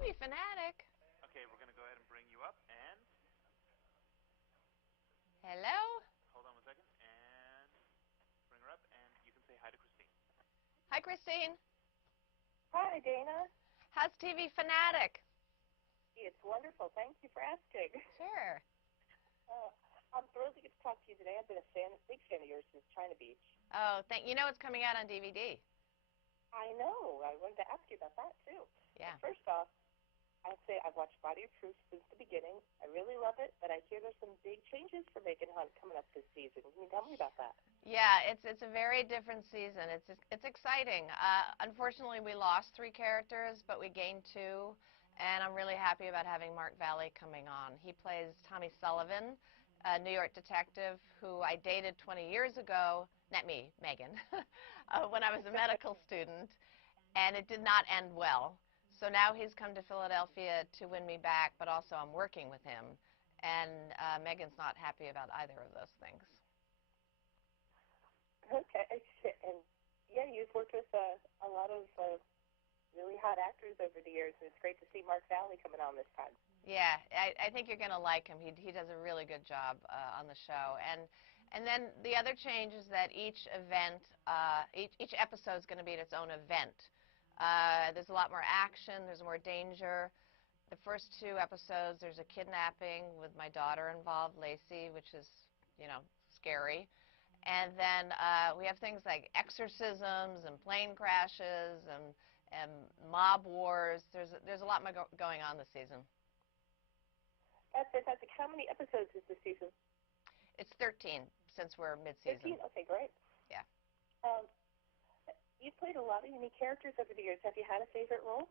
TV Fanatic. Okay, we're going to go ahead and bring you up, and Hello. hold on one second, and bring her up, and you can say hi to Christine. Hi, Christine. Hi, Dana. How's TV Fanatic? It's wonderful. Thank you for asking. Sure. I'm thrilled to get to talk to you today. I've been a big fan of yours since China Beach. Oh, you know it's coming out on DVD. I know. I wanted to ask you about that, too. Yeah. But first off, I'd say I've watched Body of Proof since the beginning. I really love it, but I hear there's some big changes for Megan Hunt coming up this season. Can you tell me about that? Yeah, it's a very different season. It's exciting. Unfortunately, we lost 3 characters, but we gained 2, and I'm really happy about having Mark Valley coming on. He plays Tommy Sullivan, a New York detective who I dated 20 years ago. Not me, Megan, when I was a medical student, and it did not end well. So now he's come to Philadelphia to win me back, but also I'm working with him, and Megan's not happy about either of those things. Okay. And, yeah, you've worked with a lot of really hot actors over the years, and it's great to see Mark Valley coming on this time. Yeah, I think you're going to like him. He does a really good job on the show. And then the other change is that each episode is going to be its own event. There's a lot more action. There's more danger. The first 2 episodes, there's a kidnapping with my daughter involved, Lacey, which is, scary. And then we have things like exorcisms and plane crashes and mob wars. There's a lot more going on this season. That's fantastic. How many episodes is this season? It's 13 since we're mid-season. 13? Okay, great. Yeah. You've played a lot of unique characters over the years. Have you had a favorite role?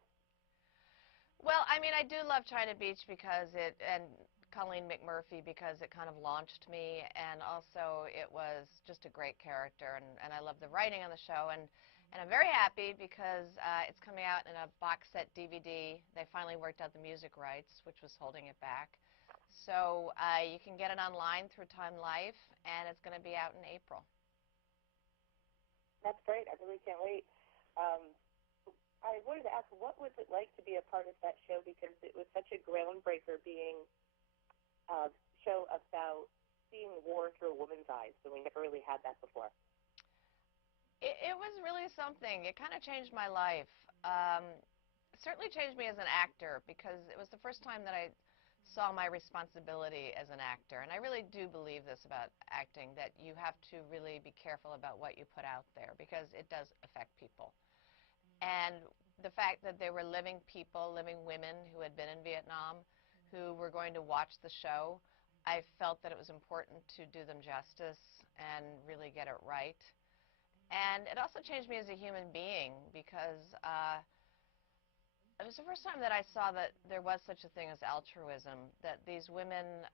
Well, I mean, I do love China Beach and Colleen McMurphy because it kind of launched me, and also it was just a great character, and I love the writing on the show, and I'm very happy because it's coming out in a box set DVD. They finally worked out the music rights, which was holding it back. So you can get it online through Time Life, and it's going to be out in April. That's great. I really can't wait. I wanted to ask, what was it like to be a part of that show? Because it was such a groundbreaker being a show about seeing war through a woman's eyes, and we never really had that before. It was really something. It kind of changed my life. It certainly changed me as an actor because it was the first time that I saw my responsibility as an actor. And I really do believe this about acting, that you have to really be careful about what you put out there because it does affect people. And the fact that they were living people, living women who had been in Vietnam, who were going to watch the show, I felt that it was important to do them justice and really get it right. And it also changed me as a human being because it was the first time that I saw that there was such a thing as altruism, that these women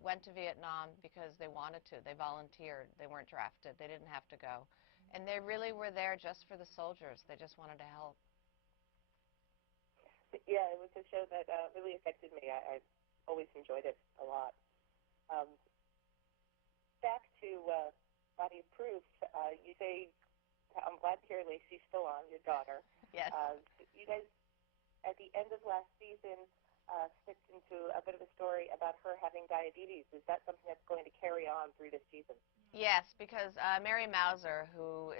went to Vietnam because they wanted to. They volunteered. They weren't drafted. They didn't have to go. And they really were there just for the soldiers. They just wanted to help. Yeah, it was a show that really affected me. I always enjoyed it a lot. Back to Body of Proof, you say, I'm glad to hear Lacey's still on, your daughter. Yes. You guys, at the end of last season, slipped into a bit of a story about her having diabetes. Is that something that's going to carry on through this season? Yes, because Mary Mauser, who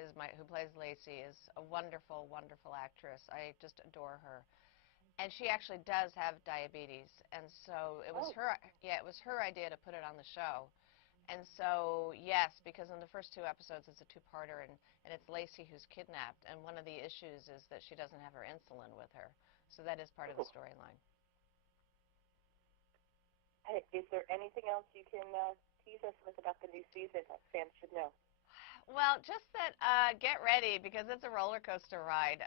plays Lacey, is a wonderful, wonderful actress. I just adore her. And she actually does have diabetes, and so it was it was her idea to put it on the show. And so, yes, because in the first 2 episodes it's a 2-parter, and it's Lacey who's kidnapped, and one of the issues is that she doesn't have her insulin with her. So that is part of the storyline. Is there anything else you can tease us with about the new season that fans should know? Well, just that get ready because it's a roller coaster ride.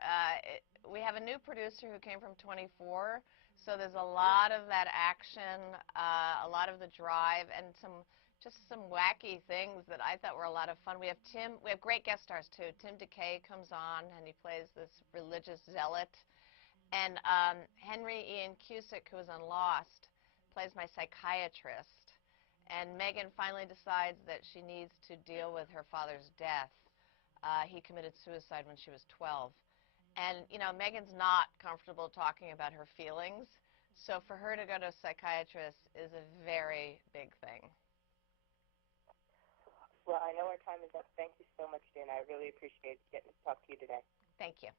We have a new producer who came from 24, so there's a lot of that action, a lot of the drive, and just some wacky things that I thought were a lot of fun. We have great guest stars too. Tim DeKay comes on and he plays this religious zealot, and Henry Ian Cusick, who was on Lost, plays my psychiatrist. And Megan finally decides that she needs to deal with her father's death. He committed suicide when she was 12. And, Megan's not comfortable talking about her feelings, so for her to go to a psychiatrist is a very big thing. Well, I know our time is up. Thank you so much, Jen. I really appreciate getting to talk to you today. Thank you.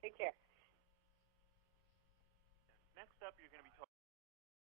Take care. Next up, you're going to be talking